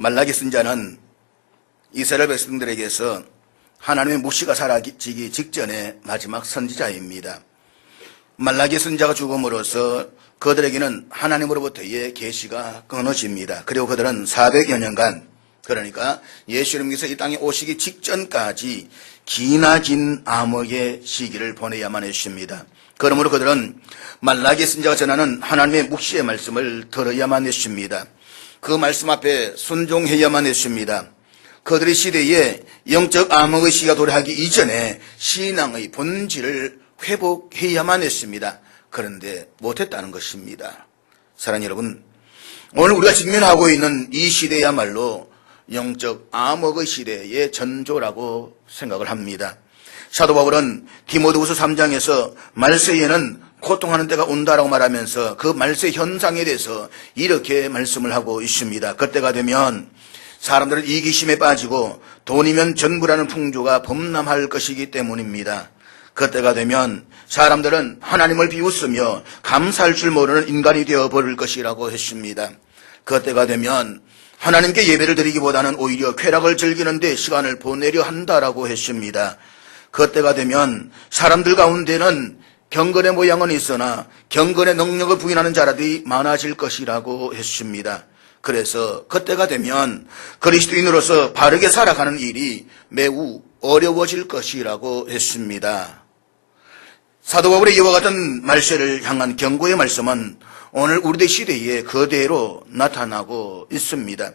말라기 선자는 이스라엘 백성들에게서 하나님의 묵시가 사라지기 직전의 마지막 선지자입니다. 말라기 선자가 죽음으로써 그들에게는 하나님으로부터의 계시가 끊어집니다. 그리고 그들은 400여 년간, 그러니까 예수님께서 이 땅에 오시기 직전까지 기나긴 암흑의 시기를 보내야만 했습니다. 그러므로 그들은 말라기 선자가 전하는 하나님의 묵시의 말씀을 들어야만 했습니다. 그 말씀 앞에 순종해야만 했습니다. 그들의 시대에 영적 암흑의 시기가 도래하기 이전에 신앙의 본질을 회복해야만 했습니다. 그런데 못했다는 것입니다. 사랑하는 여러분, 오늘 우리가 직면하고 있는 이 시대야말로 영적 암흑의 시대의 전조라고 생각을 합니다. 사도 바울은 디모데후서 3장에서 말세에는 고통하는 때가 온다라고 말하면서 그 말세 현상에 대해서 이렇게 말씀을 하고 있습니다. 그때가 되면 사람들은 이기심에 빠지고 돈이면 전부라는 풍조가 범람할 것이기 때문입니다. 그때가 되면 사람들은 하나님을 비웃으며 감사할 줄 모르는 인간이 되어버릴 것이라고 했습니다. 그때가 되면 하나님께 예배를 드리기보다는 오히려 쾌락을 즐기는 데 시간을 보내려 한다라고 했습니다. 그때가 되면 사람들 가운데는 경건의 모양은 있으나 경건의 능력을 부인하는 자들이 많아질 것이라고 했습니다. 그래서 그때가 되면 그리스도인으로서 바르게 살아가는 일이 매우 어려워질 것이라고 했습니다. 사도 바울의 이와 같은 말세를 향한 경고의 말씀은 오늘 우리의 시대에 그대로 나타나고 있습니다.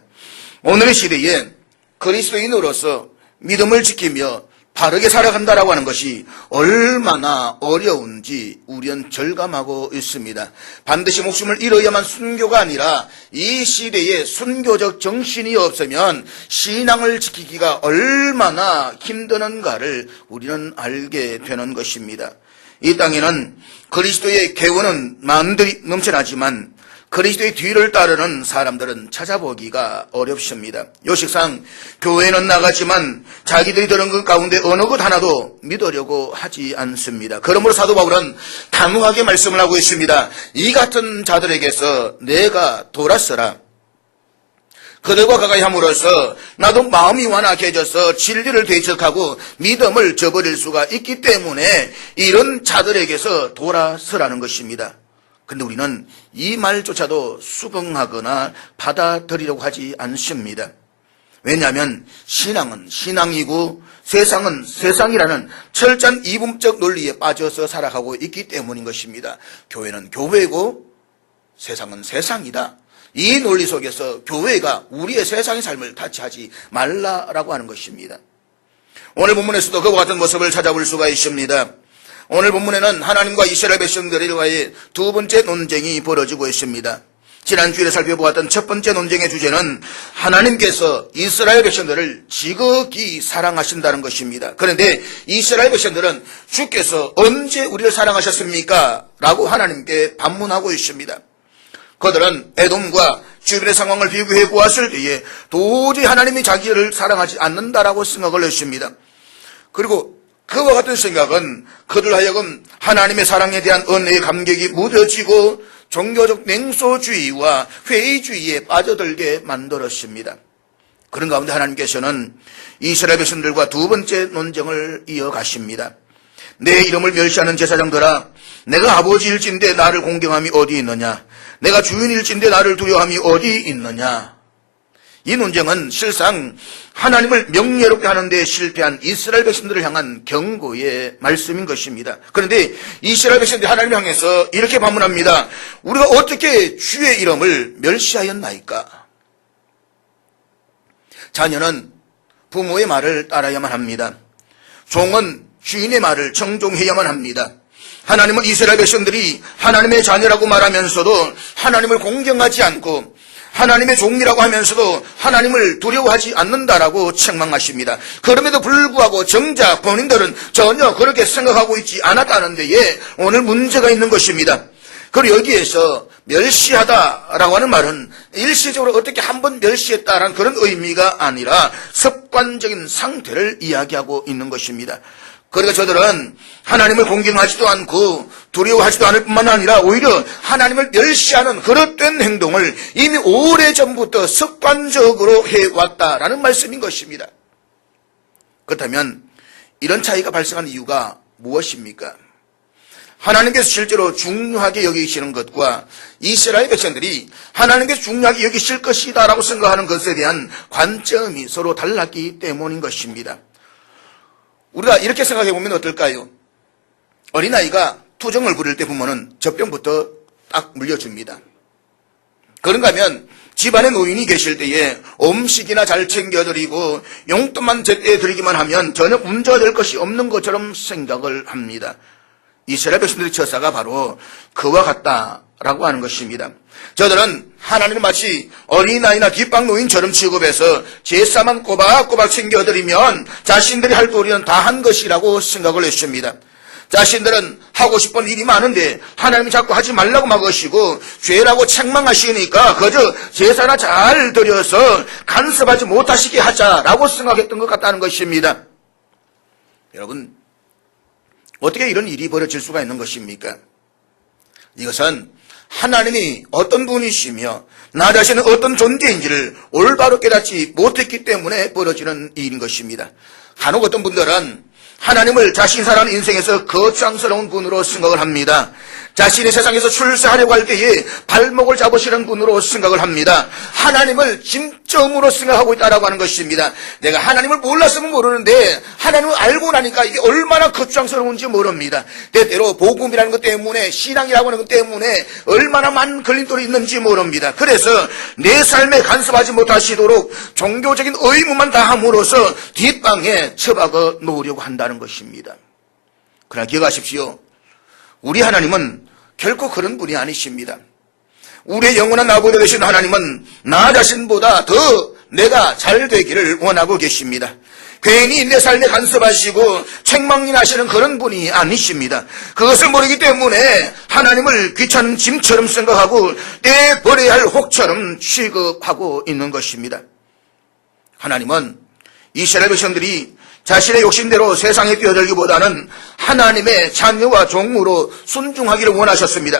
오늘의 시대에 그리스도인으로서 믿음을 지키며 바르게 살아간다라고 하는 것이 얼마나 어려운지 우리는 절감하고 있습니다. 반드시 목숨을 잃어야만 순교가 아니라 이 시대에 순교적 정신이 없으면 신앙을 지키기가 얼마나 힘드는가를 우리는 알게 되는 것입니다. 이 땅에는 그리스도의 계원은 만들이 넘쳐나지만 그리스도의 뒤를 따르는 사람들은 찾아보기가 어렵습니다. 요식상 교회는 나가지만 자기들이 들은 것 가운데 어느 것 하나도 믿으려고 하지 않습니다. 그러므로 사도 바울은 단호하게 말씀을 하고 있습니다. 이 같은 자들에게서 내가 돌아서라. 그들과 가까이 함으로써 나도 마음이 완악해져서 진리를 대적하고 믿음을 저버릴 수가 있기 때문에 이런 자들에게서 돌아서라는 것입니다. 근데 우리는 이 말조차도 수긍하거나 받아들이려고 하지 않습니다. 왜냐하면 신앙은 신앙이고 세상은 세상이라는 철저한 이분법 논리에 빠져서 살아가고 있기 때문인 것입니다. 교회는 교회고 세상은 세상이다. 이 논리 속에서 교회가 우리의 세상의 삶을 타치하지 말라라고 하는 것입니다. 오늘 본문에서도 그와 같은 모습을 찾아볼 수가 있습니다. 오늘 본문에는 하나님과 이스라엘 백성들과의 두 번째 논쟁이 벌어지고 있습니다. 지난 주일에 살펴보았던 첫 번째 논쟁의 주제는 하나님께서 이스라엘 백성들을 지극히 사랑하신다는 것입니다. 그런데 이스라엘 백성들은 주께서 언제 우리를 사랑하셨습니까? 라고 하나님께 반문하고 있습니다. 그들은 에돔과 주변의 상황을 비교해 보았을 때에 도저히 하나님이 자기를 사랑하지 않는다라고 생각을 했습니다. 그리고 그와 같은 생각은 그들 하여금 하나님의 사랑에 대한 은혜의 감격이 무뎌지고 종교적 냉소주의와 회의주의에 빠져들게 만들었습니다. 그런 가운데 하나님께서는 이스라엘 백성들과 두 번째 논쟁을 이어가십니다. 내 이름을 멸시하는 제사장들아, 내가 아버지일진데 나를 공경함이 어디 있느냐? 내가 주인일진데 나를 두려워함이 어디 있느냐? 이 논쟁은 실상 하나님을 명예롭게 하는 데 실패한 이스라엘 백성들을 향한 경고의 말씀인 것입니다. 그런데 이스라엘 백성들이 하나님을 향해서 이렇게 반문합니다. 우리가 어떻게 주의 이름을 멸시하였나이까? 자녀는 부모의 말을 따라야만 합니다. 종은 주인의 말을 청종해야만 합니다. 하나님은 이스라엘 백성들이 하나님의 자녀라고 말하면서도 하나님을 공경하지 않고 하나님의 종이라고 하면서도 하나님을 두려워하지 않는다라고 책망하십니다. 그럼에도 불구하고 정작 본인들은 전혀 그렇게 생각하고 있지 않았다는 데에 오늘 문제가 있는 것입니다. 그리고 여기에서 멸시하다라고 하는 말은 일시적으로 어떻게 한번 멸시했다라는 그런 의미가 아니라 습관적인 상태를 이야기하고 있는 것입니다. 그러니까 저들은 하나님을 공경하지도 않고 두려워하지도 않을 뿐만 아니라 오히려 하나님을 멸시하는 그릇된 행동을 이미 오래전부터 습관적으로 해왔다라는 말씀인 것입니다. 그렇다면 이런 차이가 발생한 이유가 무엇입니까? 하나님께서 실제로 중요하게 여기시는 것과 이스라엘 백성들이 하나님께서 중요하게 여기실 것이다라고 생각하는 것에 대한 관점이 서로 달랐기 때문인 것입니다. 우리가 이렇게 생각해 보면 어떨까요? 어린아이가 투정을 부릴 때 부모는 젖병부터 딱 물려줍니다. 그런가 하면 집안에 노인이 계실 때에 음식이나 잘 챙겨드리고 용돈만 제때 드리기만 하면 전혀 문제가 될 것이 없는 것처럼 생각을 합니다. 이스라엘 백성들의 처사가 바로 그와 같다라고 하는 것입니다. 저들은 하나님을 마치 어린아이나 뒷방노인처럼 취급해서 제사만 꼬박꼬박 챙겨드리면 자신들이 할 도리는 다 한 것이라고 생각을 했습니다. 자신들은 하고 싶은 일이 많은데 하나님이 자꾸 하지 말라고 막으시고 죄라고 책망하시니까 그저 제사나 잘 드려서 간섭하지 못하시게 하자라고 생각했던 것 같다는 것입니다. 여러분, 어떻게 이런 일이 벌어질 수가 있는 것입니까? 이것은 하나님이 어떤 분이시며 나 자신은 어떤 존재인지를 올바로 깨닫지 못했기 때문에 벌어지는 일인 것입니다. 간혹 어떤 분들은 하나님을 자신이 살아가는 인생에서 거창스러운 분으로 생각을 합니다. 자신이 세상에서 출세하려고 할 때에 발목을 잡으시는 분으로 생각을 합니다. 하나님을 진점으로 생각하고 있다라고 하는 것입니다. 내가 하나님을 몰랐으면 모르는데 하나님을 알고 나니까 이게 얼마나 거창스러운지 모릅니다. 때때로 복음이라는 것 때문에, 신앙이라고 하는 것 때문에 얼마나 많은 걸림돌이 있는지 모릅니다. 그래서 내 삶에 간섭하지 못하시도록 종교적인 의무만 다함으로써 뒷방에 처박아 놓으려고 한다는 것입니다. 그러나 기억하십시오. 우리 하나님은 결코 그런 분이 아니십니다. 우리의 영원한 아버지 되신 하나님은 나 자신보다 더 내가 잘 되기를 원하고 계십니다. 괜히 내 삶에 간섭하시고 책망하시는 그런 분이 아니십니다. 그것을 모르기 때문에 하나님을 귀찮은 짐처럼 생각하고 떼버려야 할 혹처럼 취급하고 있는 것입니다. 하나님은 이스라엘 백성들이 자신의 욕심대로 세상에 뛰어들기보다는 하나님의 자녀와 종으로 순종하기를 원하셨습니다.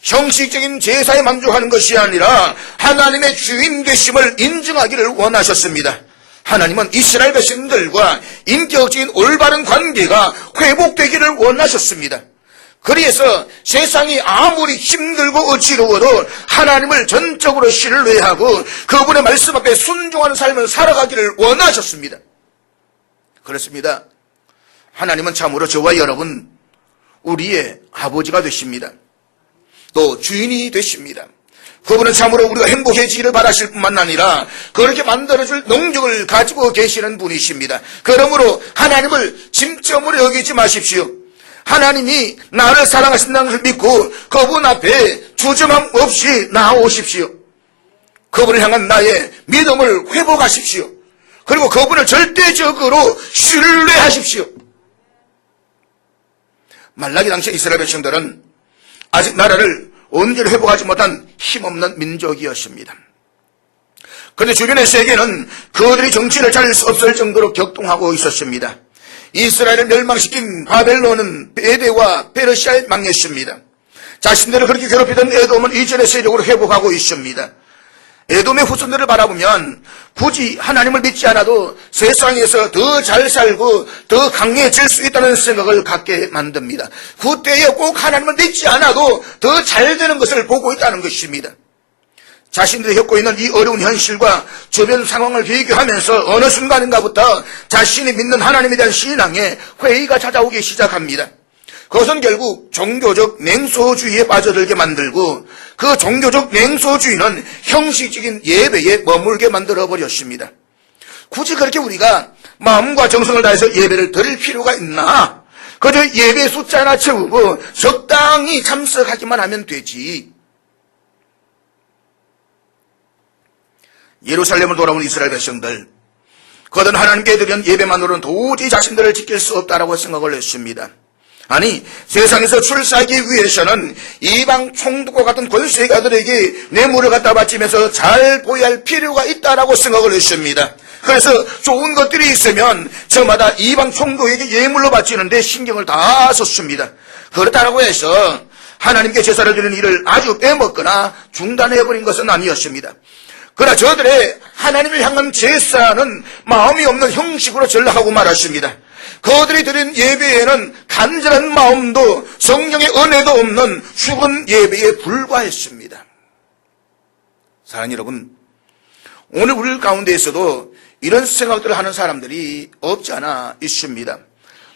형식적인 제사에 만족하는 것이 아니라 하나님의 주인 되심을 인정하기를 원하셨습니다. 하나님은 이스라엘 백성들과 인격적인 올바른 관계가 회복되기를 원하셨습니다. 그래서 세상이 아무리 힘들고 어지러워도 하나님을 전적으로 신뢰하고 그분의 말씀 앞에 순종하는 삶을 살아가기를 원하셨습니다. 그렇습니다. 하나님은 참으로 저와 여러분 우리의 아버지가 되십니다. 또 주인이 되십니다. 그분은 참으로 우리가 행복해지기를 바라실 뿐만 아니라 그렇게 만들어줄 능력을 가지고 계시는 분이십니다. 그러므로 하나님을 짐점으로 여기지 마십시오. 하나님이 나를 사랑하신다는 것을 믿고 그분 앞에 주저함 없이 나아오십시오. 그분을 향한 나의 믿음을 회복하십시오. 그리고 그분을 절대적으로 신뢰하십시오. 말라기 당시 이스라엘 백성들은 아직 나라를 온전히 회복하지 못한 힘없는 민족이었습니다. 그런데 주변의 세계는 그들이 정치를 차릴 수 없을 정도로 격동하고 있었습니다. 이스라엘을 멸망시킨 바벨론은 메대와 페르시아에 망했습니다. 자신들을 그렇게 괴롭히던 에돔은 이전의 세력으로 회복하고 있습니다. 에돔의 후손들을 바라보면 굳이 하나님을 믿지 않아도 세상에서 더 잘 살고 더 강해질 수 있다는 생각을 갖게 만듭니다. 그때에 꼭 하나님을 믿지 않아도 더 잘 되는 것을 보고 있다는 것입니다. 자신들이 겪고 있는 이 어려운 현실과 주변 상황을 비교하면서 어느 순간인가부터 자신이 믿는 하나님에 대한 신앙에 회의가 찾아오기 시작합니다. 그것은 결국 종교적 냉소주의에 빠져들게 만들고 그 종교적 냉소주의는 형식적인 예배에 머물게 만들어버렸습니다. 굳이 그렇게 우리가 마음과 정성을 다해서 예배를 드릴 필요가 있나? 그저 예배 숫자나 채우고 적당히 참석하기만 하면 되지. 예루살렘을 돌아온 이스라엘 백성들, 그들은 하나님께 드린 예배만으로는 도저히 자신들을 지킬 수 없다라고 생각을 했습니다. 아니, 세상에서 출세하기 위해서는 이방 총독과 같은 권세가들에게 뇌물을 갖다 바치면서 잘 보여야 할 필요가 있다라고 생각을 했습니다. 그래서 좋은 것들이 있으면 저마다 이방 총독에게 예물로 바치는데 신경을 다 썼습니다. 그렇다고 해서 하나님께 제사를 드리는 일을 아주 빼먹거나 중단해버린 것은 아니었습니다. 그러나 저들의 하나님을 향한 제사는 마음이 없는 형식으로 전락하고 말았습니다. 그들이 드린 예배에는 간절한 마음도 성령의 은혜도 없는 죽은 예배에 불과했습니다. 사랑하는 여러분, 오늘 우리 가운데에서도 이런 생각들을 하는 사람들이 없지 않아 있습니다.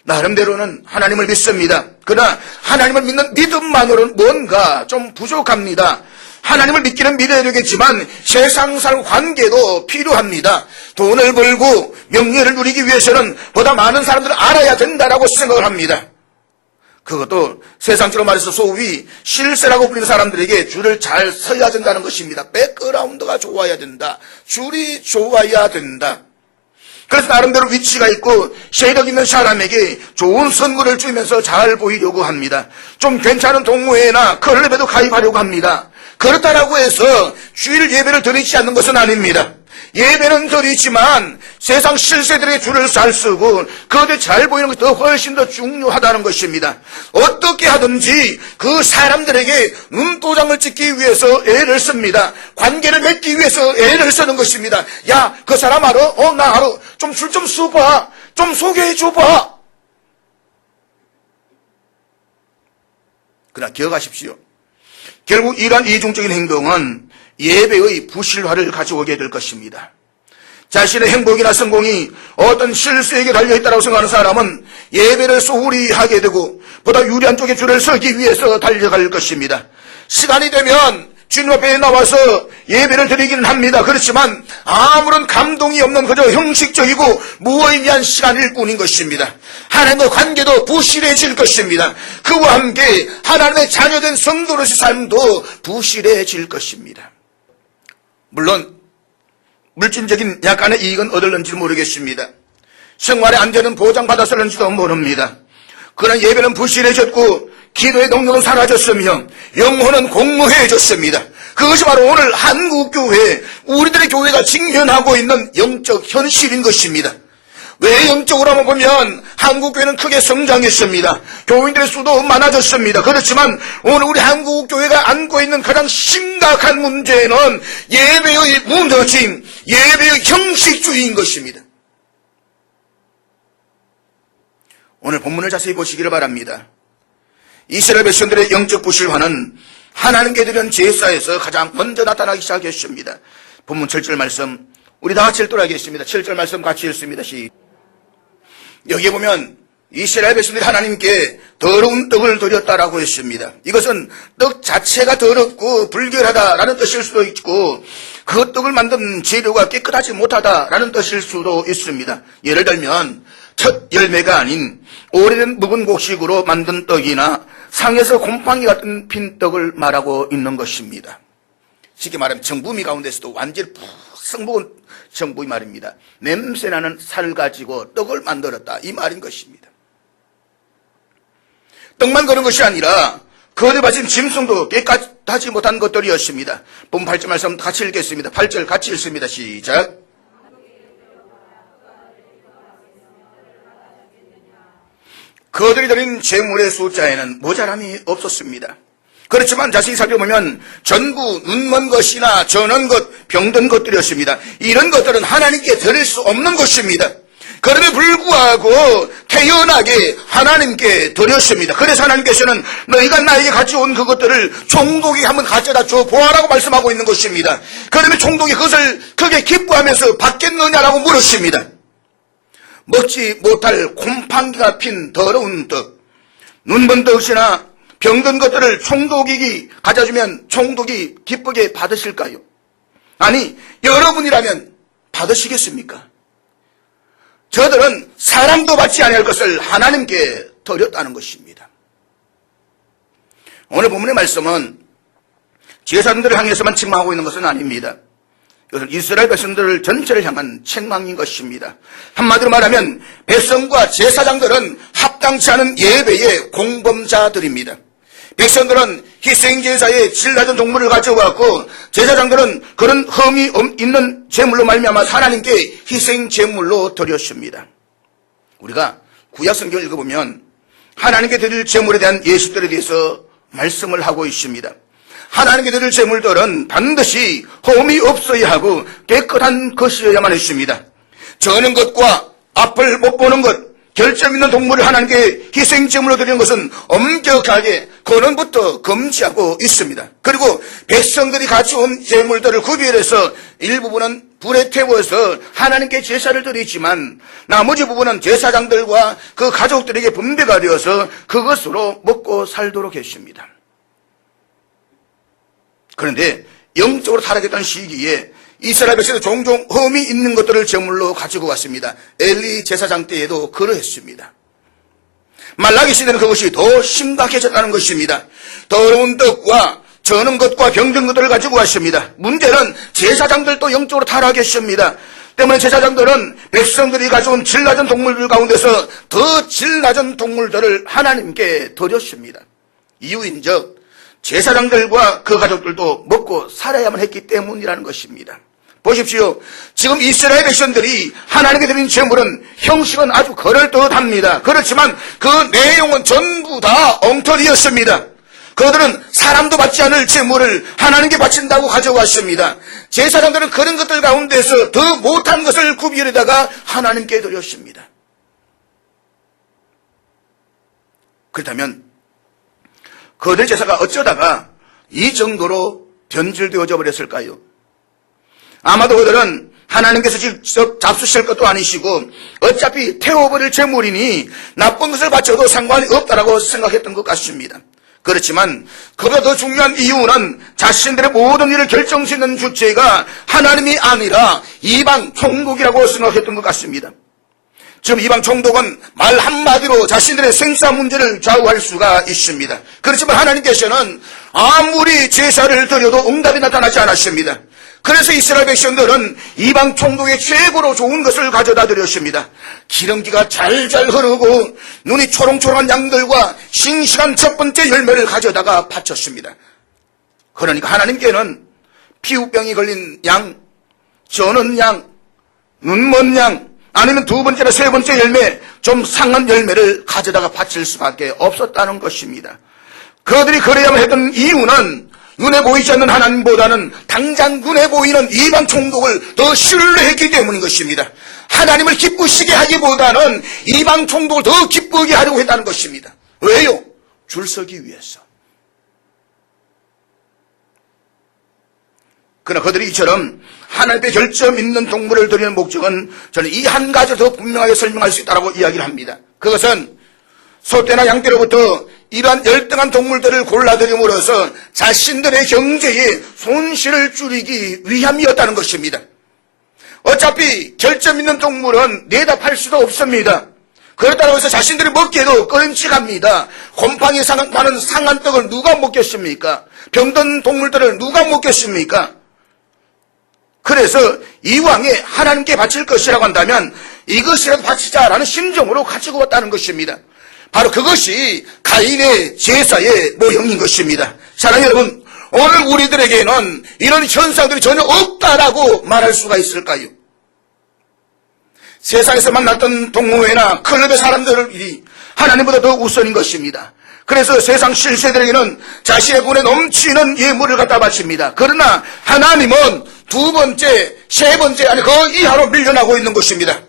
나름대로는 하나님을 믿습니다. 그러나 하나님을 믿는 믿음만으로는 뭔가 좀 부족합니다. 하나님을 믿기는 믿어야 되겠지만 세상살 관계도 필요합니다. 돈을 벌고 명예를 누리기 위해서는 보다 많은 사람들을 알아야 된다라고 생각을 합니다. 그것도 세상적으로 말해서 소위 실세라고 불리는 사람들에게 줄을 잘 서야 된다는 것입니다. 백그라운드가 좋아야 된다. 줄이 좋아야 된다. 그래서 나름대로 위치가 있고 세력 있는 사람에게 좋은 선물을 주면서 잘 보이려고 합니다. 좀 괜찮은 동호회나 클럽에도 가입하려고 합니다. 그렇다라고 해서 주일 예배를 드리지 않는 것은 아닙니다. 예배는 드리지만 세상 실세들의 줄을 잘 쓰고 그들 잘 보이는 것이 더 훨씬 더 중요하다는 것입니다. 어떻게 하든지 그 사람들에게 눈도장을 찍기 위해서 애를 씁니다. 관계를 맺기 위해서 애를 쓰는 것입니다. 야, 그 사람 알아? 나 알아. 좀 줄 좀 써봐. 좀 소개해줘봐. 그러나 기억하십시오. 결국 이러한 이중적인 행동은 예배의 부실화를 가져오게 될 것입니다. 자신의 행복이나 성공이 어떤 실수에게 달려있다고 생각하는 사람은 예배를 소홀히 하게 되고 보다 유리한 쪽에 줄을 서기 위해서 달려갈 것입니다. 시간이 되면 주님 앞에 나와서 예배를 드리기는 합니다. 그렇지만 아무런 감동이 없는 그저 형식적이고 무의미한 시간일 뿐인 것입니다. 하나님의 관계도 부실해질 것입니다. 그와 함께 하나님의 자녀된 성도로서의 삶도 부실해질 것입니다. 물론 물질적인 약간의 이익은 얻을는지 모르겠습니다. 생활의 안전은 보장받았을는지도 모릅니다. 그러나 예배는 부실해졌고 기도의 능력은 사라졌으며 영혼은 공허해졌습니다. 그것이 바로 오늘 한국교회, 우리들의 교회가 직면하고 있는 영적 현실인 것입니다. 왜 영적으로 한번 보면 한국교회는 크게 성장했습니다. 교인들의 수도 많아졌습니다. 그렇지만 오늘 우리 한국교회가 안고 있는 가장 심각한 문제는 예배의 무너짐, 예배의 형식주의인 것입니다. 오늘 본문을 자세히 보시기를 바랍니다. 이스라엘 백성들의 영적 부실화는 하나님께 드린 제사에서 가장 먼저 나타나기 시작했습니다. 본문 7절 말씀 우리 다 같이 읽도록 하겠습니다. 7절 말씀 같이 읽습니다. 여기에 보면 이스라엘 백성들이 하나님께 더러운 떡을 드렸다라고 했습니다. 이것은 떡 자체가 더럽고 불결하다라는 뜻일 수도 있고 그 떡을 만든 재료가 깨끗하지 못하다라는 뜻일 수도 있습니다. 예를 들면 첫 열매가 아닌 오래된 묵은 곡식으로 만든 떡이나 상에서 곰팡이 같은 핀 떡을 말하고 있는 것입니다. 쉽게 말하면 정부미 가운데서도 완전히 푹 묵은 정부미 말입니다. 냄새나는 살을 가지고 떡을 만들었다 이 말인 것입니다. 떡만 그런 것이 아니라 그에 바친 짐승도 깨끗하지 못한 것들이었습니다. 본문 8절 말씀 같이 읽겠습니다. 8절 같이 읽습니다. 시작. 그들이 드린 제물의 숫자에는 모자람이 없었습니다. 그렇지만 자세히 살펴보면 전부 눈먼 것이나 전한 것, 병든 것들이었습니다. 이런 것들은 하나님께 드릴 수 없는 것입니다. 그럼에도 불구하고 태연하게 하나님께 드렸습니다. 그래서 하나님께서는 너희가 나에게 가져온 그것들을 총독이 한번 가져다 줘 보아라고 말씀하고 있는 것입니다. 그러면 총독이 그것을 크게 기뻐하면서 받겠느냐라고 물었습니다. 먹지 못할 곰팡이가 핀 더러운 떡, 눈먼 떡이나 병든 것들을 총독이 가져주면 총독이 기쁘게 받으실까요? 아니, 여러분이라면 받으시겠습니까? 저들은 사람도 받지 아니할 것을 하나님께 드렸다는 것입니다. 오늘 본문의 말씀은 제사장들을 향해서만 책망하고 있는 것은 아닙니다. 이것은 이스라엘 백성들 전체를 향한 책망인 것입니다. 한마디로 말하면 백성과 제사장들은 합당치 않은 예배의 공범자들입니다. 백성들은 희생제사에 질 낮은 동물을 가져왔고 제사장들은 그런 흠이 있는 제물로 말미암아 하나님께 희생제물로 드렸습니다. 우리가 구약성경을 읽어보면 하나님께 드릴 제물에 대한 예식들에 대해서 말씀을 하고 있습니다. 하나님께 드릴 제물들은 반드시 흠이 없어야 하고 깨끗한 것이어야만 했습니다. 저는 것과 앞을 못 보는 것, 결점 있는 동물을 하나님께 희생제물로 드리는 것은 엄격하게 근원부터 금지하고 있습니다. 그리고 백성들이 가져온 제물들을 구별해서 일부분은 불에 태워서 하나님께 제사를 드리지만 나머지 부분은 제사장들과 그 가족들에게 분배가 되어서 그것으로 먹고 살도록 했습니다. 그런데 영적으로 타락했던 시기에 이스라엘 백성도 종종 흠이 있는 것들을 제물로 가지고 왔습니다. 엘리 제사장 때에도 그러했습니다. 말라기 시대는 그것이 더 심각해졌다는 것입니다. 더러운 떡과 저는 것과 병든 것들을 가지고 왔습니다. 문제는 제사장들도 영적으로 타락했습니다. 때문에 제사장들은 백성들이 가져온 질 낮은 동물들 가운데서 더 질 낮은 동물들을 하나님께 드렸습니다. 이유인즉 제사장들과 그 가족들도 먹고 살아야만 했기 때문이라는 것입니다. 보십시오. 지금 이스라엘 백성들이 하나님께 드린 제물은 형식은 아주 그럴듯합니다. 그렇지만 그 내용은 전부 다 엉터리였습니다. 그들은 사람도 받지 않을 제물을 하나님께 바친다고 가져왔습니다. 제사장들은 그런 것들 가운데서 더 못한 것을 구별에다가 하나님께 드렸습니다. 그렇다면 그들 제사가 어쩌다가 이 정도로 변질되어져 버렸을까요? 아마도 그들은 하나님께서 직접 잡수실 것도 아니시고 어차피 태워버릴 제물이니 나쁜 것을 바쳐도 상관이 없다라고 생각했던 것 같습니다. 그렇지만 그보다 더 중요한 이유는 자신들의 모든 일을 결정짓는 주체가 하나님이 아니라 이방 총독이라고 생각했던 것 같습니다. 지금 이방 총독은 말 한마디로 자신들의 생사 문제를 좌우할 수가 있습니다. 그렇지만 하나님께서는 아무리 제사를 드려도 응답이 나타나지 않았습니다. 그래서 이스라엘 백성들은 이방 총독의 최고로 좋은 것을 가져다 드렸습니다. 기름기가 잘잘 흐르고 눈이 초롱초롱한 양들과 싱싱한 첫 번째 열매를 가져다가 바쳤습니다. 그러니까 하나님께는 피부병이 걸린 양, 저는 양, 눈먼 양, 아니면 두 번째나 세 번째 열매, 좀 상한 열매를 가져다가 바칠 수밖에 없었다는 것입니다. 그들이 그래야만 했던 이유는 눈에 보이지 않는 하나님보다는 당장 눈에 보이는 이방 총독을 더 신뢰했기 때문인 것입니다. 하나님을 기쁘시게 하기보다는 이방 총독을 더 기쁘게 하려고 했다는 것입니다. 왜요? 줄 서기 위해서. 그러나 그들이 이처럼 하나님의 결점 있는 동물을 드리는 목적은 저는 이 한 가지 더 분명하게 설명할 수 있다고 이야기를 합니다. 그것은 소떼나 양떼로부터 이러한 열등한 동물들을 골라들임으로써 자신들의 경제에 손실을 줄이기 위함이었다는 것입니다. 어차피 결점 있는 동물은 내다 팔 수도 없습니다. 그렇다고 해서 자신들이 먹기에도 꺼림칙합니다. 곰팡이 나는 상한 떡을 누가 먹겠습니까? 병든 동물들을 누가 먹겠습니까? 그래서 이왕에 하나님께 바칠 것이라고 한다면 이것이라도 바치자라는 심정으로 가지고 왔다는 것입니다. 바로 그것이 가인의 제사의 모형인 것입니다. 사랑하는 여러분, 오늘 우리들에게는 이런 현상들이 전혀 없다라고 말할 수가 있을까요? 세상에서 만났던 동호회나 클럽의 사람들이 하나님보다 더 우선인 것입니다. 그래서 세상 실세들에게는 자신의 분에 넘치는 예물을 갖다 바칩니다. 그러나 하나님은 두 번째, 세 번째, 아니 그 이하로 밀려나고 있는 것입니다.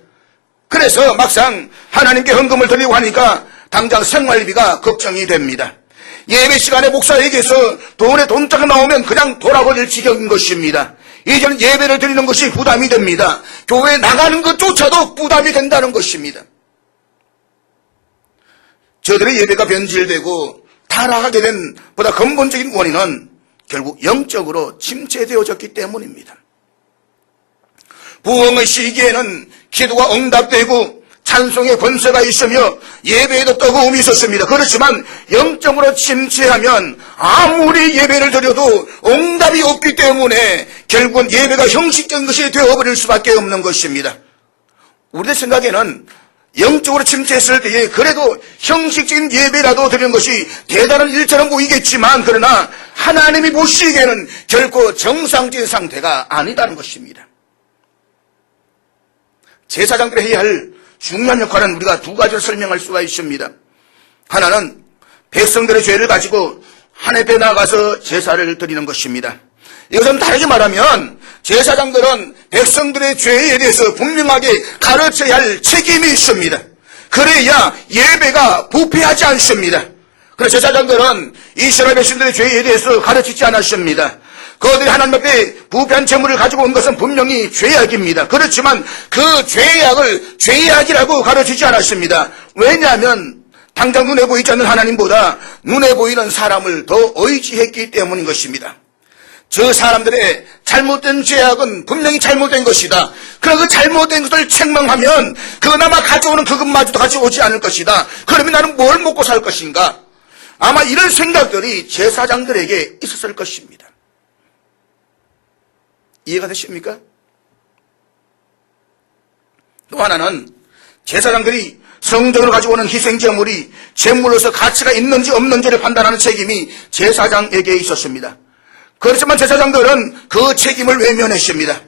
그래서 막상 하나님께 헌금을 드리고 하니까 당장 생활비가 걱정이 됩니다. 예배 시간에 목사에게서 돈에 돈자가 나오면 그냥 돌아버릴 지경인 것입니다. 이제는 예배를 드리는 것이 부담이 됩니다. 교회에 나가는 것조차도 부담이 된다는 것입니다. 저들의 예배가 변질되고 타락하게 된 보다 근본적인 원인은 결국 영적으로 침체되어졌기 때문입니다. 부흥의 시기에는 기도가 응답되고 찬송의 권세가 있으며 예배에도 뜨거움이 있었습니다. 그렇지만 영적으로 침체하면 아무리 예배를 드려도 응답이 없기 때문에 결국은 예배가 형식적인 것이 되어버릴 수밖에 없는 것입니다. 우리들 생각에는 영적으로 침체했을 때에 그래도 형식적인 예배라도 드리는 것이 대단한 일처럼 보이겠지만 그러나 하나님이 보시기에는 결코 정상적인 상태가 아니다는 것입니다. 제사장들이 해야 할 중요한 역할은 우리가 두 가지로 설명할 수가 있습니다. 하나는 백성들의 죄를 가지고 하나님 앞에 나가서 제사를 드리는 것입니다. 이것은 다르게 말하면 제사장들은 백성들의 죄에 대해서 분명하게 가르쳐야 할 책임이 있습니다. 그래야 예배가 부패하지 않습니다. 그래서 제사장들은 이스라엘 백성들의 죄에 대해서 가르치지 않았습니다. 그들이 하나님 앞에 부패한 재물을 가지고 온 것은 분명히 죄악입니다. 그렇지만 그 죄악을 죄악이라고 가르치지 않았습니다. 왜냐하면 당장 눈에 보이지 않는 하나님보다 눈에 보이는 사람을 더 의지했기 때문인 것입니다. 저 사람들의 잘못된 죄악은 분명히 잘못된 것이다. 그러나 그 잘못된 것을 책망하면 그나마 가져오는 그것마저도 가져오지 않을 것이다. 그러면 나는 뭘 먹고 살 것인가? 아마 이런 생각들이 제사장들에게 있었을 것입니다. 이해가 되십니까? 또 하나는 제사장들이 성전으로 가지고 오는 희생제물이 제물로서 가치가 있는지 없는지를 판단하는 책임이 제사장에게 있었습니다. 그렇지만 제사장들은 그 책임을 외면했습니다.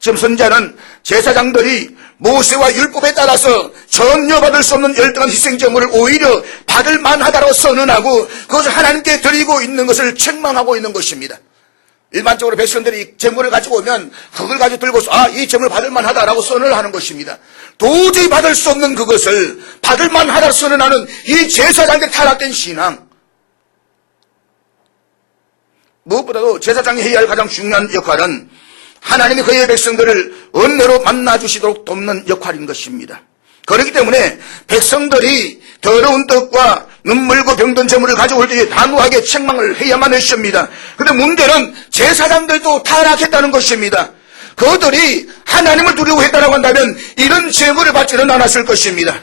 지금 선지자는 제사장들이 모세와 율법에 따라서 전혀 받을 수 없는 열등한 희생제물을 오히려 받을 만하다고 선언하고 그것을 하나님께 드리고 있는 것을 책망하고 있는 것입니다. 일반적으로 백성들이 제물을 가지고 오면 그걸 가지고 들고서 이 제물 받을 만하다라고 선언을 하는 것입니다. 도저히 받을 수 없는 그것을 받을 만하다고 선언하는 이 제사장의 타락된 신앙, 무엇보다도 제사장이 해야 할 가장 중요한 역할은 하나님이 그의 백성들을 은혜로 만나주시도록 돕는 역할인 것입니다. 그렇기 때문에 백성들이 더러운 떡과 눈물고 병든 제물을 가져올 때에 단호하게 책망을 해야만 했습니다. 그런데 문제는 제사장들도 타락했다는 것입니다. 그들이 하나님을 두려워했다고 한다면 이런 제물을 받지는 않았을 것입니다.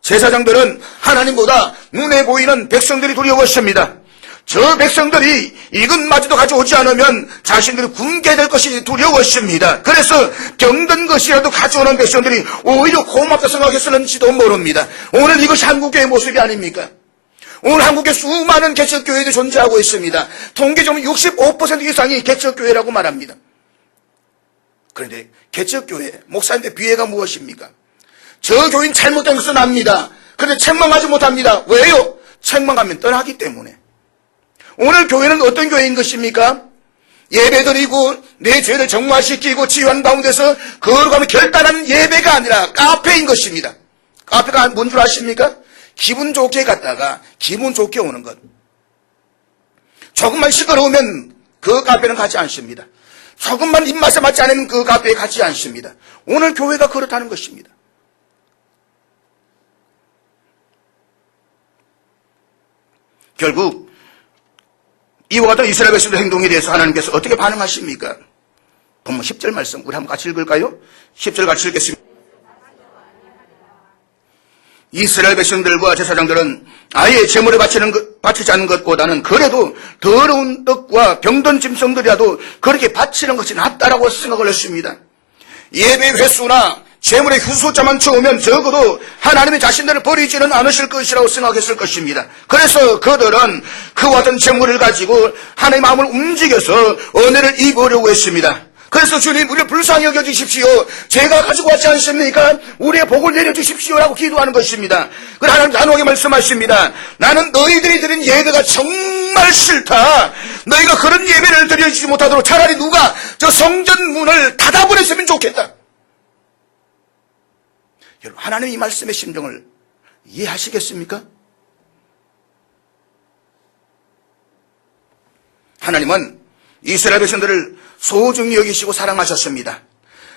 제사장들은 하나님보다 눈에 보이는 백성들이 두려웠습니다. 저 백성들이 이것마저도 가져오지 않으면 자신들이 굶게 될 것이 두려웠습니다. 그래서 병든 것이라도 가져오는 백성들이 오히려 고맙다 생각했을는지도 모릅니다. 오늘 이것이 한국교회의 모습이 아닙니까? 오늘 한국에 수많은 개척교회들이 존재하고 있습니다. 통계적으로 65% 이상이 개척교회라고 말합니다. 그런데 개척교회, 목사님의 비애가 무엇입니까? 저 교인 잘못된 것은 압니다. 그런데 책망하지 못합니다. 왜요? 책망하면 떠나기 때문에. 오늘 교회는 어떤 교회인 것입니까? 예배드리고 내 죄를 정화시키고 치유한 가운데서 거룩하며 결단하는 예배가 아니라 카페인 것입니다. 카페가 뭔 줄 아십니까? 기분 좋게 갔다가 기분 좋게 오는 것. 조금만 시끄러우면 그 카페는 가지 않습니다. 조금만 입맛에 맞지 않으면 그 카페에 가지 않습니다. 오늘 교회가 그렇다는 것입니다. 결국 이와 같은 이스라엘 백성들의 행동에 대해서 하나님께서 어떻게 반응하십니까? 본문 10절 말씀 우리 한번 같이 읽을까요? 10절 같이 읽겠습니다. 이스라엘 백성들과 제사장들은 아예 제물을 바치지 않는 것보다는 그래도 더러운 떡과 병든 짐승들이라도 그렇게 바치는 것이 낫다라고 생각을 했습니다. 예배 횟수나 제물의 숫자만 채우면 적어도 하나님이 자신들을 버리지는 않으실 것이라고 생각했을 것입니다. 그래서 그들은 그와 같은 제물을 가지고 하나님의 마음을 움직여서 은혜를 입으려고 했습니다. 그래서 주님 우리를 불쌍히 여겨주십시오. 제가 가지고 왔지 않습니까? 우리의 복을 내려주십시오라고 기도하는 것입니다. 그래서 하나님 단호하게 말씀하십니다. 나는 너희들이 드린 예배가 정말 싫다. 너희가 그런 예배를 드려주지 못하도록 차라리 누가 저 성전 문을 닫아버렸으면 좋겠다. 여러분, 하나님의 이 말씀의 심정을 이해하시겠습니까? 하나님은 이스라엘 백성들을 소중히 여기시고 사랑하셨습니다.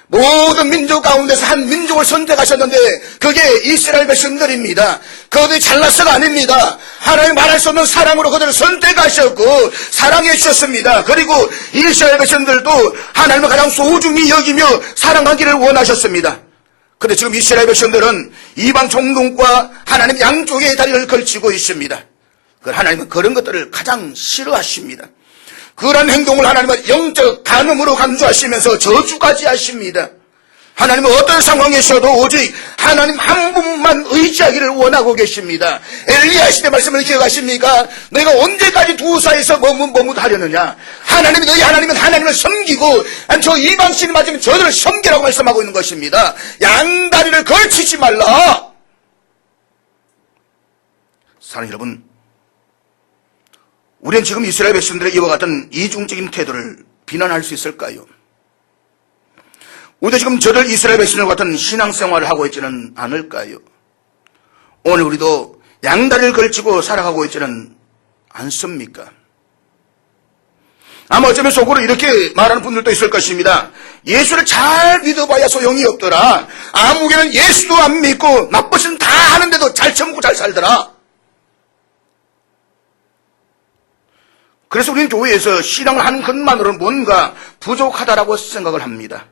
모든 민족 가운데서 한 민족을 선택하셨는데 그게 이스라엘 백성들입니다. 그들이 잘나서가 아닙니다. 하나님 말할 수 없는 사랑으로 그들을 선택하셨고 사랑해 주셨습니다. 그리고 이스라엘 백성들도 하나님을 가장 소중히 여기며 사랑하기를 원하셨습니다. 그런데 지금 이스라엘 백성들은 이방 총독과 하나님 양쪽에 다리를 걸치고 있습니다. 하나님은 그런 것들을 가장 싫어하십니다. 그런 행동을 하나님은 영적 간음으로 간주하시면서 저주까지 하십니다. 하나님은 어떤 상황에서도 오직 하나님 한 분만 의지하기를 원하고 계십니다. 엘리야 시대 말씀을 기억하십니까? 너희가 언제까지 두 사이에서 머뭇하려느냐? 하나님이 너희 하나님은 하나님을 섬기고 저 이방신이 맞으면 저들을 섬기라고 말씀하고 있는 것입니다. 양다리를 걸치지 말라. 사랑하는 여러분, 우리는 지금 이스라엘 백성들의 이와 같은 이중적인 태도를 비난할 수 있을까요? 우리도 지금 저들 이스라엘 백성들 같은 신앙생활을 하고 있지는 않을까요? 오늘 우리도 양다리를 걸치고 살아가고 있지는 않습니까? 아마 어쩌면 속으로 이렇게 말하는 분들도 있을 것입니다. 예수를 잘 믿어봐야 소용이 없더라. 아무개는 예수도 안 믿고 나쁜 다 하는데도 잘 처먹고 잘 살더라. 그래서 우리는 교회에서 신앙을 하는 것만으로는 뭔가 부족하다라고 생각을 합니다.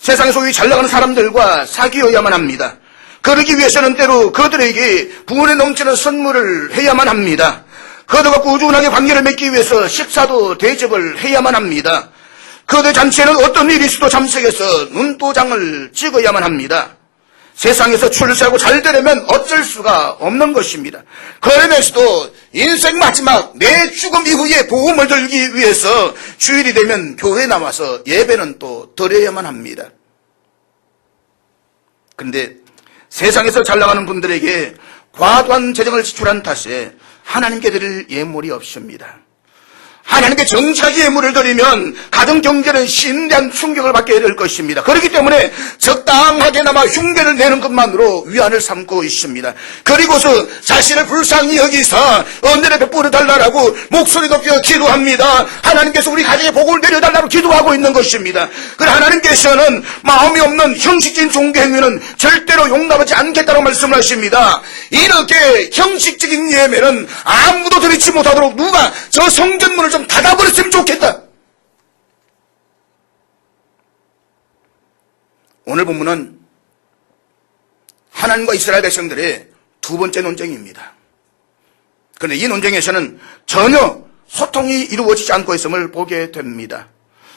세상에 소위 잘나가는 사람들과 사귀어야만 합니다. 그러기 위해서는 때로 그들에게 부은에 넘치는 선물을 해야만 합니다. 그들과 꾸준하게 관계를 맺기 위해서 식사도 대접을 해야만 합니다. 그들 잔치에는 어떤 일이 있어도 참석해서 눈도장을 찍어야만 합니다. 세상에서 출세하고 잘 되려면 어쩔 수가 없는 것입니다. 그러면서도 인생 마지막 내 죽음 이후에 복음을 들기 위해서 주일이 되면 교회에 나와서 예배는 또 드려야만 합니다. 그런데 세상에서 잘 나가는 분들에게 과도한 재정을 지출한 탓에 하나님께 드릴 예물이 없습니다. 하나님께 정직하게 예물을 드리면 가정경제는 심대한 충격을 받게 될 것입니다. 그렇기 때문에 적당하게나마 흉내를 내는 것만으로 위안을 삼고 있습니다. 그리고서 자신을 불쌍히 여기서 은혜를 베풀어 달라고 목소리 높여 기도합니다. 하나님께서 우리 가정에 복을 내려달라고 기도하고 있는 것입니다. 그러나 하나님께서는 마음이 없는 형식적인 종교 행위는 절대로 용납하지 않겠다고 말씀을 하십니다. 이렇게 형식적인 예배는 아무도 드리지 못하도록 누가 저 성전문을 좀 닫아버렸으면 좋겠다. 오늘 본문은 하나님과 이스라엘 백성들의 두 번째 논쟁입니다. 그런데 이 논쟁에서는 전혀 소통이 이루어지지 않고 있음을 보게 됩니다.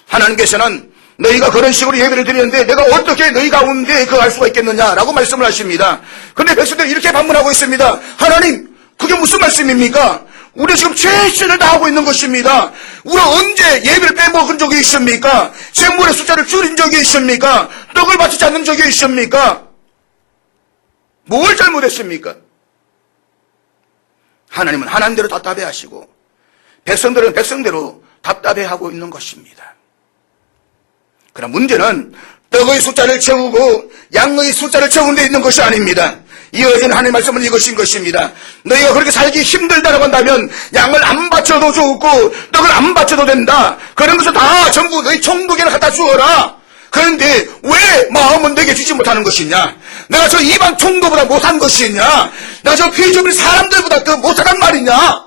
하나님께서는 너희가 그런 식으로 예배를 드리는데 내가 어떻게 너희 가운데 그거 할 수가 있겠느냐라고 말씀을 하십니다. 그런데 백성들이 이렇게 반문하고 있습니다. 하나님, 그게 무슨 말씀입니까? 우리 지금 최선을 다하고 있는 것입니다. 우리가 언제 예배를 빼먹은 적이 있습니까? 제물의 숫자를 줄인 적이 있습니까? 떡을 바치지 않는 적이 있습니까? 뭘 잘못했습니까? 하나님은 하나님대로 답답해하시고 백성들은 백성대로 답답해하고 있는 것입니다. 그러나 문제는 떡의 숫자를 채우고 양의 숫자를 채우는 데 있는 것이 아닙니다. 이어진 하나님의 말씀은 이것인 것입니다. 너희가 그렇게 살기 힘들다라고 한다면 양을 안 바쳐도 좋고 떡을 안 바쳐도 된다. 그런 것을 다 전부 너희 총독에게 갖다 주어라. 그런데 왜 마음은 내게 주지 못하는 것이냐? 내가 저 이방 총독보다 못한 것이냐? 내가 저 피조물 사람들보다 더 못하단 말이냐?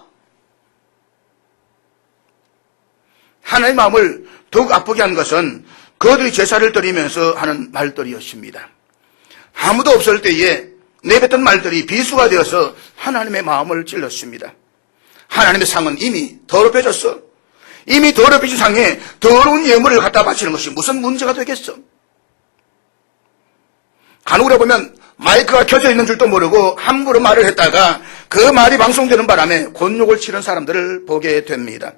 하나님의 마음을 더욱 아프게 한 것은 그들이 제사를 드리면서 하는 말들이었습니다. 아무도 없을 때에 내뱉던 말들이 비수가 되어서 하나님의 마음을 찔렀습니다. 하나님의 상은 이미 더럽혀졌어. 이미 더럽혀진 상에 더러운 예물을 갖다 바치는 것이 무슨 문제가 되겠어? 간혹으로 보면 마이크가 켜져 있는 줄도 모르고 함부로 말을 했다가 그 말이 방송되는 바람에 곤욕을 치른 사람들을 보게 됩니다.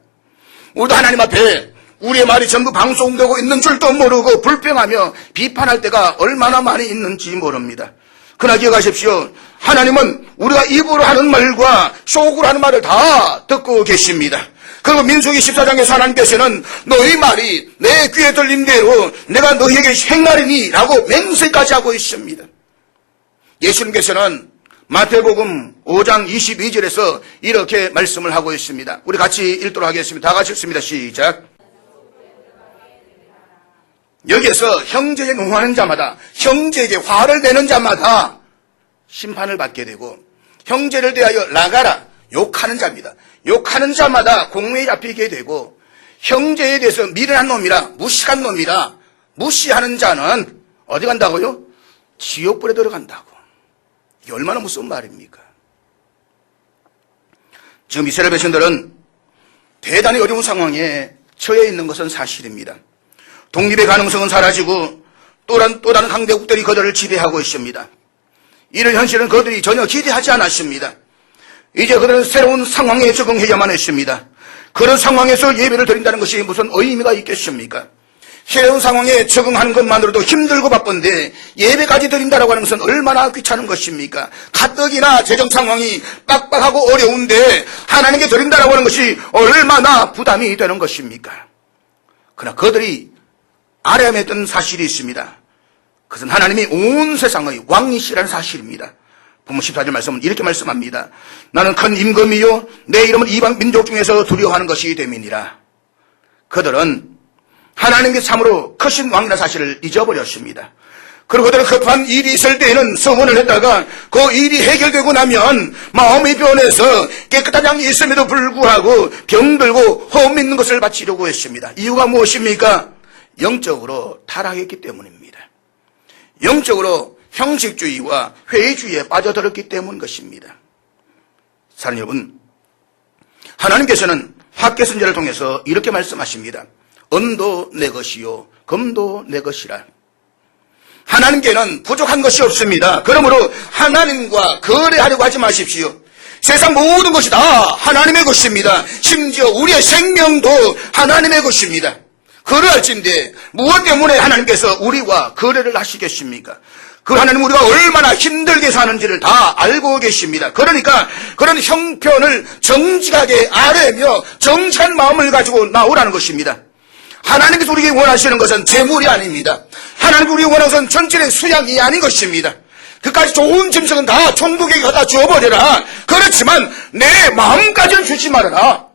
우리도 하나님 앞에 우리의 말이 전부 방송되고 있는 줄도 모르고 불평하며 비판할 때가 얼마나 많이 있는지 모릅니다. 그러나 기억하십시오. 하나님은 우리가 입으로 하는 말과 속으로 하는 말을 다 듣고 계십니다. 그리고 민수기 14장에서 하나님께서는 너희 말이 내 귀에 들린 대로 내가 너희에게 행하리니 라고 맹세까지 하고 있습니다. 예수님께서는 마태복음 5장 22절에서 이렇게 말씀을 하고 있습니다. 우리 같이 읽도록 하겠습니다. 다 같이 읽습니다. 시작. 여기에서 형제에게 농하는 자마다, 형제에게 화를 내는 자마다 심판을 받게 되고, 형제를 대하여 나가라, 욕하는 자입니다. 욕하는 자마다 공회에 잡히게 되고, 형제에 대해서 미련한 놈이라, 무식한 놈이라 무시하는 자는 어디 간다고요? 지옥불에 들어간다고. 이게 얼마나 무서운 말입니까? 지금 이스라엘 백성들은 대단히 어려운 상황에 처해 있는 것은 사실입니다. 독립의 가능성은 사라지고 또 다른 강대국들이 그들을 지배하고 있습니다. 이런 현실은 그들이 전혀 기대하지 않았습니다. 이제 그들은 새로운 상황에 적응해야만 했습니다. 그런 상황에서 예배를 드린다는 것이 무슨 의미가 있겠습니까? 새로운 상황에 적응하는 것만으로도 힘들고 바쁜데 예배까지 드린다라고 하는 것은 얼마나 귀찮은 것입니까? 가뜩이나 재정 상황이 빡빡하고 어려운데 하나님께 드린다라고 하는 것이 얼마나 부담이 되는 것입니까? 그러나 그들이 알아야 했던 사실이 있습니다. 그것은 하나님이 온 세상의 왕이시라는 사실입니다. 본문 14절 말씀은 이렇게 말씀합니다. 나는 큰 임금이요 내 이름은 이방 민족 중에서 두려워하는 것이 됨이니라. 그들은 하나님께 참으로 크신 왕이라는 사실을 잊어버렸습니다. 그리고 그들은 급한 일이 있을 때에는 서원을 했다가 그 일이 해결되고 나면 마음이 변해서 깨끗한 양이 있음에도 불구하고 병들고 험 있는 것을 바치려고 했습니다. 이유가 무엇입니까? 영적으로 타락했기 때문입니다. 영적으로 형식주의와 회의주의에 빠져들었기 때문인 것입니다. 사랑하는 여러분, 하나님께서는 학개 선지자를 통해서 이렇게 말씀하십니다. 은도 내 것이요 금도 내 것이라. 하나님께는 부족한 것이 없습니다. 그러므로 하나님과 거래하려고 하지 마십시오. 세상 모든 것이 다 하나님의 것입니다. 심지어 우리의 생명도 하나님의 것입니다. 그러할진데 무엇 때문에 하나님께서 우리와 거래를 하시겠습니까? 그 하나님 우리가 얼마나 힘들게 사는지를 다 알고 계십니다. 그러니까 그런 형편을 정직하게 아뢰며 정직한 마음을 가지고 나오라는 것입니다. 하나님께서 우리에게 원하시는 것은 재물이 아닙니다. 하나님께서 우리에게 원하는 것은 전체의 수양이 아닌 것입니다. 그까지 좋은 짐승은 다 종국에게 갖다 주어버려라. 그렇지만 내 마음까지는 주지 말아라.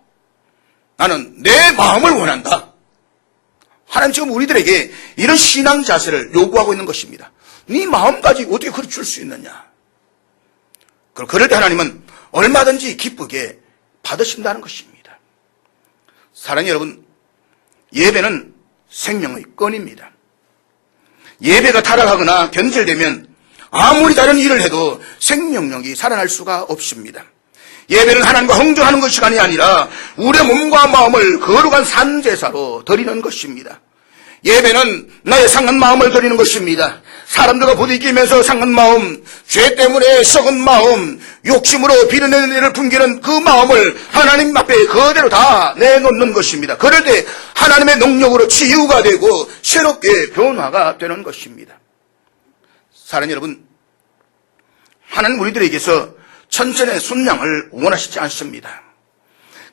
나는 내 마음을 원한다. 하나님 지금 우리들에게 이런 신앙 자세를 요구하고 있는 것입니다. 네 마음까지 어떻게 그렇게 줄 수 있느냐. 그럴 때 하나님은 얼마든지 기쁘게 받으신다는 것입니다. 사랑하는 여러분, 예배는 생명의根입니다. 예배가 타락하거나 변질되면 아무리 다른 일을 해도 생명력이 살아날 수가 없습니다. 예배는 하나님과 흥정하는 것이 아니라 우리의 몸과 마음을 거룩한 산제사로 드리는 것입니다. 예배는 나의 상한 마음을 드리는 것입니다. 사람들과 부딪히면서 상한 마음, 죄 때문에 썩은 마음, 욕심으로 비린내는 일을 풍기는 그 마음을 하나님 앞에 그대로 다 내놓는 것입니다. 그럴 때 하나님의 능력으로 치유가 되고 새롭게 변화가 되는 것입니다. 사랑하는 여러분, 하나님 우리들에게서 천천의 순양을 원하시지 않습니다.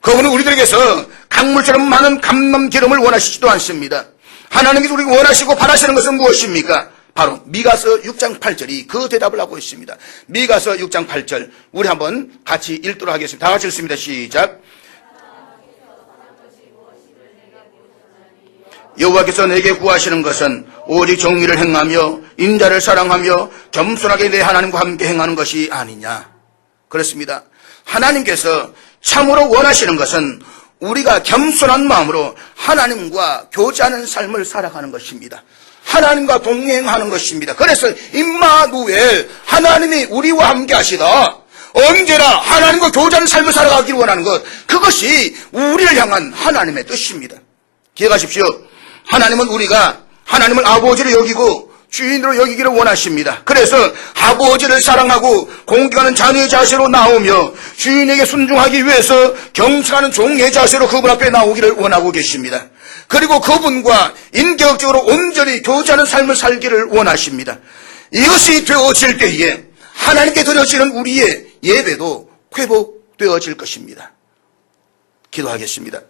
그분은 우리들에게서 강물처럼 많은 감람 기름을 원하시지도 않습니다. 하나님께서 우리가 원하시고 바라시는 것은 무엇입니까? 바로 미가서 6장 8절이 그 대답을 하고 있습니다. 미가서 6장 8절 우리 한번 같이 읽도록 하겠습니다. 다 같이 읽습니다. 시작. 여호와께서 내게 구하시는 것은 오직 정의를 행하며 인자를 사랑하며 겸손하게 내 하나님과 함께 행하는 것이 아니냐. 그렇습니다. 하나님께서 참으로 원하시는 것은 우리가 겸손한 마음으로 하나님과 교제하는 삶을 살아가는 것입니다. 하나님과 동행하는 것입니다. 그래서 임마누엘, 하나님이 우리와 함께 하시다. 언제나 하나님과 교제하는 삶을 살아가기를 원하는 것, 그것이 우리를 향한 하나님의 뜻입니다. 기억하십시오. 하나님은 우리가 하나님을 아버지로 여기고 주인으로 여기기를 원하십니다. 그래서 아버지를 사랑하고 공경하는 자녀의 자세로 나오며 주인에게 순종하기 위해서 경청하는 종의 자세로 그분 앞에 나오기를 원하고 계십니다. 그리고 그분과 인격적으로 온전히 교제하는 삶을 살기를 원하십니다. 이것이 되어질 때에 하나님께 드려지는 우리의 예배도 회복되어질 것입니다. 기도하겠습니다.